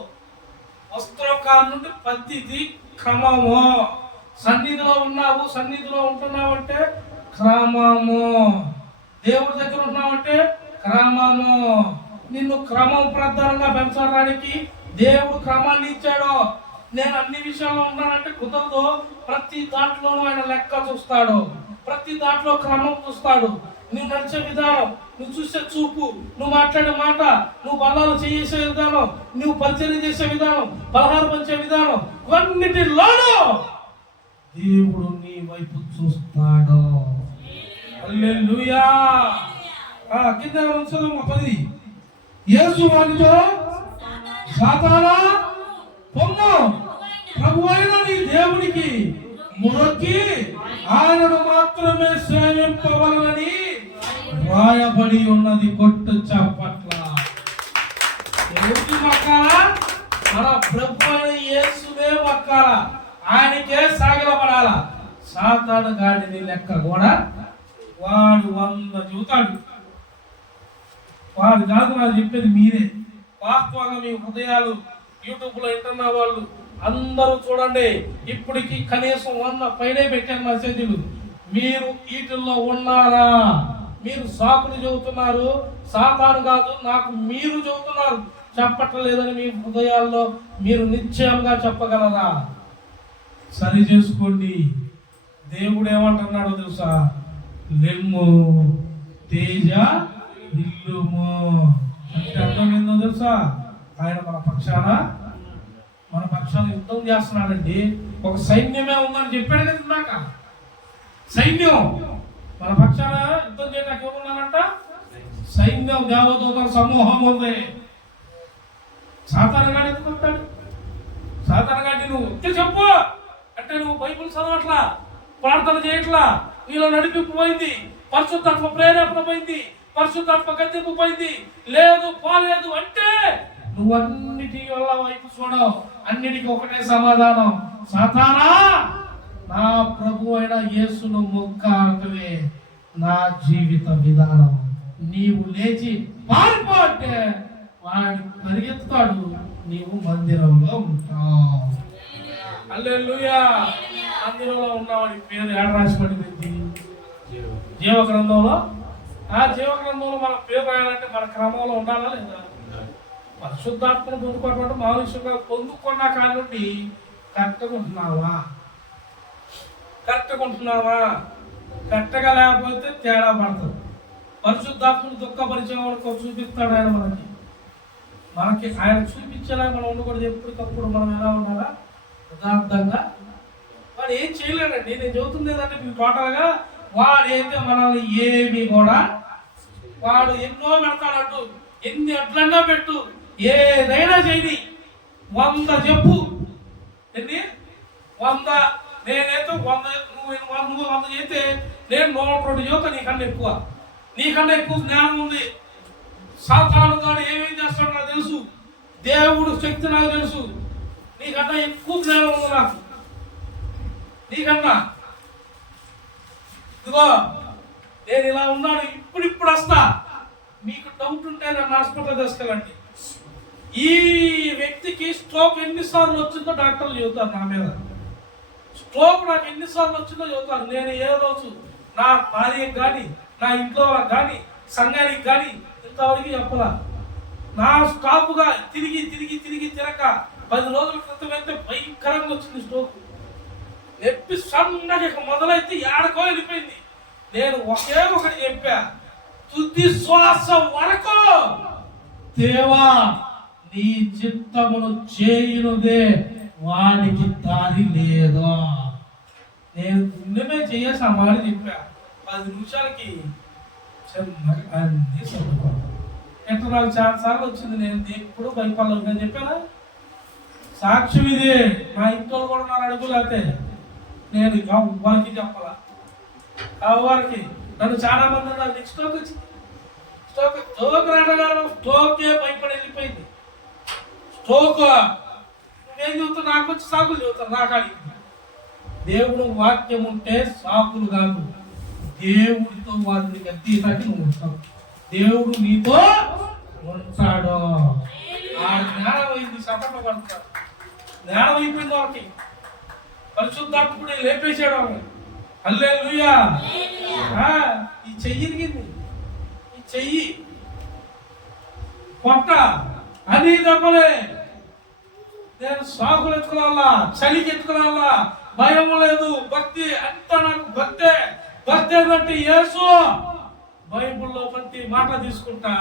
వస్త్రకాల నుండి పద్ధతి క్రమము. సన్నిధిలో ఉన్నావు, సన్నిధిలో ఉంటున్నావు అంటే క్రమము. దేవుడి దగ్గర ఉన్నావంటే క్రమము. నిన్ను క్రమం ప్రధానంగా పెంచడానికి దేవుడు క్రమాన్ని ఇచ్చాడు. నేను అన్ని విషయాల్లో ఉన్నానంటే కుదరదు. ప్రతి దాంట్లోనూ ఆయన లెక్క చూస్తాడు, ప్రతి దాంట్లో క్రమం చూస్తాడు. నువ్వు నడిచే విధానం, నువ్వు చూసే చూపు, నువ్వు మాట్లాడే మాట, నువ్వు బలాలు చేసే విధానం, నువ్వు పరిచయం చేసే విధానం, పలహారం పంచే విధానం, అన్నిటిలోనూ దేవుడు నీ వైపు చూస్తాడు. హల్లెలూయా. కింద 10. యేసు వానితో, సాతానా పొమ్ము, ప్రభువైన నీ దేవునికి మొరొక్కి ఆయనను మాత్రమే సేవింపవలనని రాయబడి ఉన్నది. కొట్టు చప్పట్ల. ఎవరికి మొక్కాలా? మన ప్రభు అయిన యేసునే మొక్కాలా, ఆయనకే సాగిలపడాలా. సాతాను గాడిని లెక్క కూడా వాడు 100 చెబుతాడు. వాడు కాదు నాకు చెప్పేది మీరే. వాస్తవంగా మీ హృదయాలు యూట్యూబ్లో వింటున్న వాళ్ళు అందరూ చూడండి. ఇప్పటికి కనీసం 100 పైనే పెట్టాను మెసేజ్లు. మీరు వీటిల్లో ఉన్నారా? మీరు సాకులు చెబుతున్నారు, సాతాను కాదు నాకు మీరు చెబుతున్నారు, చెప్పట్లేదని మీ హృదయాల్లో మీరు నిశ్చయంగా చెప్పగలరా? సరి చేసుకోండి. దేవుడు ఏమంటున్నాడో తెలుసా? లెమ్ము తేజ నిల్లుము అంటే అర్థం ఏందో తెలుసా? ఆయన మన పక్షాన యుద్ధం చేస్తున్నాడండి. ఒక సైన్యమే ఉందని చెప్పాడు కదా ఇందాక. సైన్యం మన పక్షాన యుద్ధం చేయడానికి ఏమున్నారంట? సైన్యం, దేవదూతల సమూహం ఉంది. సాతానుగాడు ఎందుకు వస్తాడు? సాతానుగాడి నువ్వు చెప్పు అంటే నువ్వు బైబిల్ చదవట్లా, ప్రార్థన చేయట్లా, నీలో నడిపింపు పోయింది, పరిశుద్ధాత్మ ప్రేరేపణ పోయింది, పరిశుద్ధాత్మ గద్దెంపు పోయింది, లేదు పోలేదు అంటే నువ్వు అన్నిటి వల్ల వైపు చూడవు. అన్నిటికీ ఒకటే సమాధానం, సాతానా నా ప్రభు అయిన యేసును మొక్కాలే నా జీవిత విధానం. నీవు లేచి పారిపో అంటే వాడు పరిగెత్తుతాడు, నీవు మందిరంలో ఉంటావు. హల్లెలూయా. మందిరంలో ఉన్నవాడి పేరు ఏడ రాసి పడింది? జీవ గ్రంథంలో. ఆ జీవ గ్రంథంలో మన పేరు రాయాలంటే మన క్రమంలో ఉండాలా లేదా? పరిశుద్ధాత్మను పొందుకోవడం మానుషుగా పొందుకున్న కాడి నుండి కరెక్ట్గా కరెక్ట్గా లేకపోతే తేడా పడుతుంది. పరిశుద్ధాత్మను దుఃఖపరిచే వాడికి చూపిస్తాడు ఆయన. మనకి ఆయన చూపించేలా మనం ఉండకూడదు. ఎప్పటికప్పుడు మనం ఎలా ఉండాలా? యథార్థంగా. వాడు ఏం చేయలేడండి. నేను చెబుతుంది ఏంటంటే మీకు టోటల్గా వాడైతే మనల్ని ఏమి కూడా వాడు ఎన్నో పెడతాడు. ఎన్ని అట్లన్నా పెట్టు, ఏదైనా చేయని, 100 చెప్పు. ఎన్ని 100 నేనైతే 100 నువ్వు 100 చేస్తే నేను 102 చెబుతా. నీకన్నా ఎక్కువ జ్ఞానం ఉంది. సాతాను గాడు ఏమేం చేస్తాడో నాకు తెలుసు, దేవుడు శక్తి నాకు తెలుసు. నీకన్నా ఎక్కువ జ్ఞానం ఉంది నాకు. నీకన్నా ఇదిగో నేను ఇలా ఉన్నాను, ఇప్పుడు వస్తా. మీకు డౌట్ ఉంటే నన్ను హాస్పిటల్ తీసుకెళ్ళండి. ఈ వ్యక్తికి స్ట్రోక్ ఎన్నిసార్లు వచ్చిందో డాక్టర్లు చెబుతారు నా మీద. స్ట్రోక్ నాకు ఎన్నిసార్లు వచ్చిందో చెబుతారు. నేను ఏ రోజు నా భార్యకి కానీ, నా ఇంట్లో వాళ్ళకి కానీ, సంఘానికి కానీ ఇంతవరకు చెప్పలా. నా స్టాపుగా తిరిగి తిరగక 10 రోజుల క్రితం అయితే భయంకరంగా వచ్చింది స్ట్రోక్. నొప్పి సన్నగా మొదలైతే ఏడకో వెళ్ళిపోయింది. నేను ఒకే ఒకటి చెప్పా, తుది శ్వాస వరకు దేవా నీ చిత్తమును చేయునుదే వాడికి దారి లేదు. నేను పుణ్యమే చేయేసి ఆ మాట చెప్పా. 10 నిమిషాలకి అన్ని చదువుకోవాలి. ఎట్లా నాకు చాలా సార్లు వచ్చింది. నేను ఎప్పుడు భయపడలేదు. నేను చెప్పానా? సాక్ష్యం ఇదే. మా ఇంట్లో కూడా నా అడుగులు అయితే నేను వారికి చెప్పాలా. వారికి నన్ను చాలా మంది నాకు స్ట్రోక్ వచ్చింది. స్ట్రోక్ రావడం స్ట్రోకే భయపడి వెళ్ళిపోయింది. స్ట్రోక్ నువ్వేం చెబుతావు? నాకు వచ్చి సాకులు చెబుతారు నా కాడికి. దేవుడు వాక్యం ఉంటే సాకులు కాదు. దేవుడితో వారిని గద్దీసాకి నువ్వు ఉంటావు. దేవుడు నీతో ఉంటాడు. ఆ జ్ఞానం అయింది. సపట్ల పడతాడు. జ్ఞానం అయిపోయింది వాళ్ళకి. పరిశుద్ధాత్ముడే లేపేశాడు వాళ్ళని. హల్లెలూయా. ఈ చెయ్యి ఇరిగింది. ఈ చెయ్యి పొట్ట అని దెబ్బలే. నేను సాకులు ఎత్తుకురాలా, చలికి ఎత్తుకురాలా, భయం లేదు. భక్తి అంతా నాకు భక్తే. భక్తి ఏంటంటే యేసు. బైబుల్లో ప్రతి మాట తీసుకుంటా.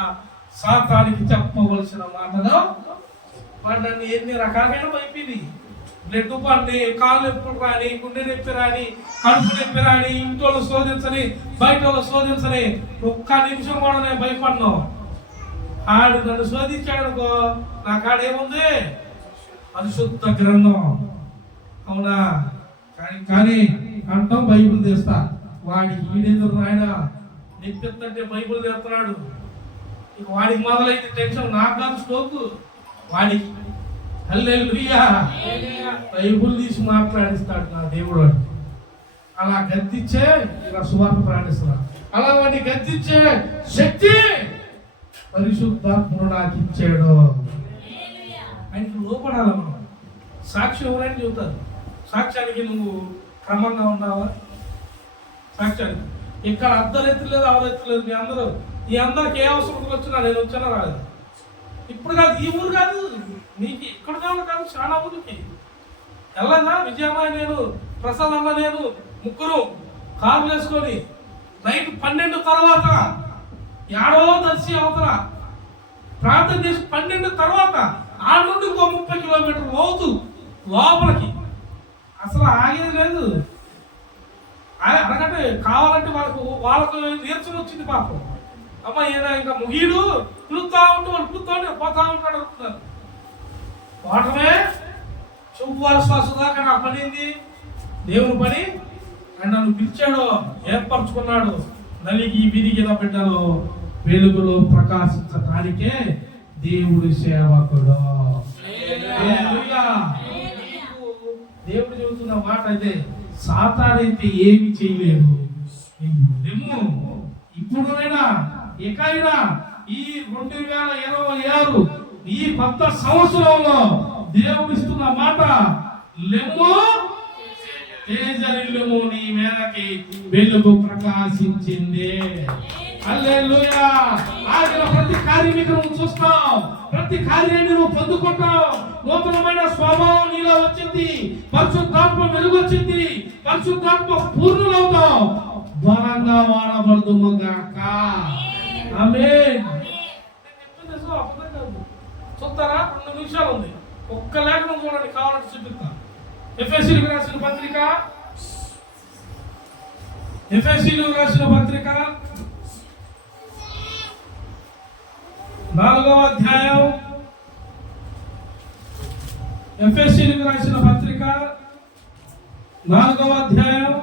సాతానికి చెప్పవలసిన మాటలు వాడిని ఎన్ని రకాలైన అయిపోయింది. బ్లడ్ పండి, కాళ్ళు ఎప్పుడు రాని, గుండె నొప్పి రాని, కడుపు నొప్పి రాని, ఇంట్లో శోధించని, బయట శోధించని, ఒక్క నిమిషం కూడా నేను భయపడ్ను. ఆడు నన్ను శోధించాడు అనుకో, నా కాడేముంది? పరిశుద్ధ గ్రంథం. అవునా? కానీ అంటాం బైబిల్ తెస్తా. వాడికి ఈడెదురు ఆయన నిప్పిస్తుంటే బైబిల్ తెస్తున్నాడు. ఇక వాడికి మొదలైతే టెన్షన్. నాకు కాదు స్ట్రోక్, వాడికి. హల్లెలూయా. బైబుల్ తీసి మాట్లాడిస్తాడు నా దేవుడు అని. అలా గద్దించే ఇలా సువార్త ప్రకటిస్తున్నాడు. అలా వాడిని గద్దించే శక్తి పరిశుద్ధాత్ముడు నాకు ఇచ్చాడు. ఆయనకి లోపడాల మనం. సాక్షి ఎవరైనా చెబుతారు. సాక్ష్యానికి నువ్వు క్రమంగా ఉన్నావా? సాక్ష్యానికి ఇక్కడ అర్ధరెత్తు లేదు, అవరెత్తు లేదు. మీ అందరికి ఏ అవసరం వచ్చినా నేను వచ్చానా రాలేదు. ఇప్పుడు కాదు, ఈ ఊరు కాదు, నీకు ఇక్కడ కాదు, చాలా ఊరికి వెళ్ళదా. విజయమ్మ నేను, ప్రసాద్ అన్న నేను ముగ్గురు కార్లు వేసుకొని నైట్ 12 తర్వాత ఏడో దర్శి అవతల ప్రార్థన చేసి 12 తర్వాత ఆ నుండి ఇంకో 30 కిలోమీటర్లు లోతు లోపలికి అసలు ఆగేది లేదు. అడగంటే కావాలంటే వాళ్ళకు నీరసం వచ్చింది పాపం. అమ్మ ఏదో ఇంకా ముగిడు పిలుస్తా ఉంటే వాళ్ళు పిలుస్తా ఉంటే పోతా ఉంటాడు అనుకున్నారు. పోవటమే చెప్పువారి శ్వాస దాకా నా పని ఏంది? దేవుని పని. ఆయన నన్ను పిలిచాడు, ఏర్పరచుకున్నాడు. నలిగి విరిగిన బిడ్డలో వెలుగులో ప్రకాశించటానికే దేవుడి సేవకుడు. దేవుడు చెబుతున్న మాట అయితే సాతానైతే ఏమి చేయలేడు. ఇప్పుడైనా ఇకైనా ఈ 2026 ఈ కొత్త సంవత్సరంలో దేవుడు ఇస్తున్న మాట, లెమ్ము తేజరిల్లుము, నీ మీదకి వెలుగు ప్రకాశించింది. హల్లెలూయా. ఆగిన ప్రతి కార్యాన్ని నువ్వు చూస్తావు, ప్రతి కార్యాన్ని నువ్వు పొందుకుంటావు. నూతనమైన స్వభావం నీలో వచ్చింది, పరిశుద్ధాత్మ వెలుగు వచ్చింది, పరిశుద్ధాత్మ పూర్ణులవుతావు. బలంగా వాడబడుదుము గాక. ఆమేన్. చూస్తారా? 2 నిమిషాలు ఉంది. ఒక్క లేఖనం చూడండి, కావాలంటే చూపిస్తా. ఎఫెసీయులకు రాసిన పత్రిక 4వ అధ్యాయం. ఎఫెసీయులకు రాసిన పత్రిక 4వ అధ్యాయం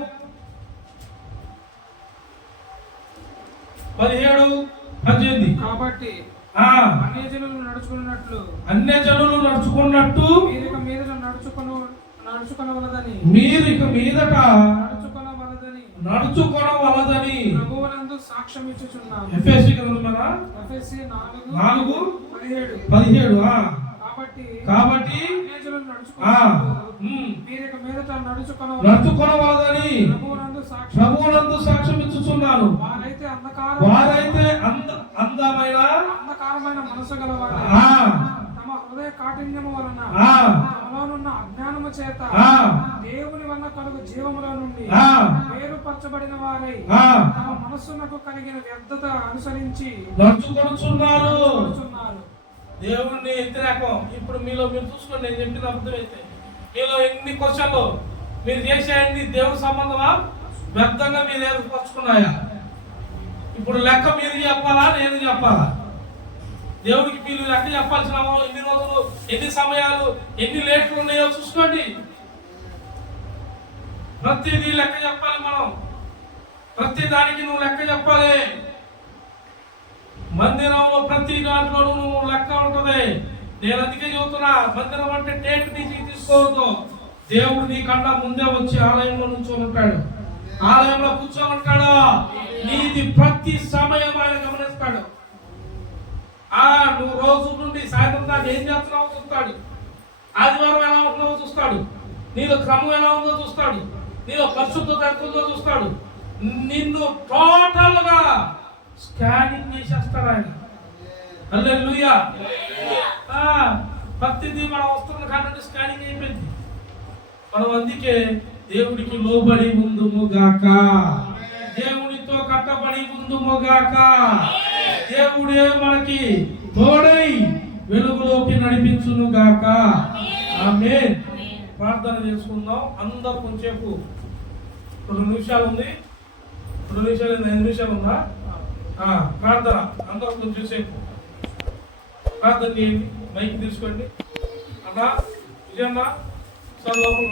17-18. కాబట్టి అన్యజనులు నడుచుకున్నట్టు మీరు ఇక మీదట నడుచుకొనవలదని ప్రభువునందు సాక్ష్యం ఇచ్చుచున్నాను. ఎఫెసీ గ్రంథం 4:17. కాబట్టి నడుచుకొనవలదని ప్రభువునందు సాక్ష్యం ఇచ్చుచున్నాను. వారైతే అందమైన మనసు గలవారు, తమ హృదయ కాఠిన్యము వలన తమలోనున్న అజ్ఞానము చేత దేవుని వలన కలుగు జీవములో నుండి వేరుపరచబడిన వారై తమ మనస్సునకు కలిగిన వ్యర్థత అనుసరించి నడుచుకొనుచున్నారు. దేవుణ్ణి వ్యతిరేకం. ఇప్పుడు మీలో మీరు చూసుకోండి, నేను చెప్పిన అర్థమైతే మీలో ఎన్ని క్వశ్చన్లు మీరు చేసేయండి దేవుని సంబంధమా వ్యర్థంగా మీరు ఏర్పరచుకున్నాయా? ఇప్పుడు లెక్క మీరు చెప్పాలా, నేను చెప్పాలా? దేవుడికి మీరు లెక్క చెప్పాల్సిన ఎన్ని రోజులు, ఎన్ని సమయాలు, ఎన్ని లేట్లు ఉన్నాయో చూసుకోండి. ప్రతిదీ లెక్క చెప్పాలి మనం. ప్రతి దానికి నువ్వు లెక్క చెప్పాలి. మందిరంలో ప్రతి దాంట్లోనూ నువ్వు లెక్క ఉంటది. నేను అందుకే చెబుతున్నా, మందిరం అంటే టేక్ నుంచి తీసుకోవద్దు. దేవుడు నీకన్నా ముందే వచ్చి ఆలయంలో నుంచొని ఉంటాడు, ఆలయంలో కూర్చొని ఉంటాడు. నీది ప్రతి సమయం ఆయన గమనిస్తాడు. నువ్వు రోజు నుండి సాయంత్రం దాకా ఏం చేస్తున్నావో చూస్తాడు. ఆదివారం ఎలా ఉంటుందో చూస్తాడు. నీలో క్రమం ఎలా ఉందో చూస్తాడు. నీలో పరిశుద్ధత ఎంత ఉందో చూస్తాడు. నిన్ను టోటల్ గా స్కానింగ్ చేసేస్తాడు ఆయన. హల్లెలూయా. ప్రతిదీ మనం వస్తున్న కాబట్టి స్కానింగ్ అయిపోయింది. మనం అందుకే దేవుడికి లోబడి ఉందుము గాక, దేవునితో కట్టబడి ఉందుము గాక. దేవుడే మనకి తోడై వెలుగులోకి నడిపించును గాక. ఆమేన్. ప్రార్థన చేసుకుందాం. అందరూ కొంచెంసేపు 2 నిమిషాలు ఉంది. 2 నిమిషాలు 5 నిమిషాలు ఉందా? ప్రార్థన అందరూ కొంచెం సేపు ప్రార్థన చేయండి. మైక్ తీసుకోండి. అన్నా విజయన్నా సార్ లోపల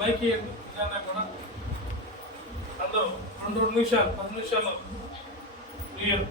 మైక్ ఇవ్వండి. విజయన్నా కూడా అందరూ 2 నిమిషాలు 10 నిమిషాలు క్లియర్.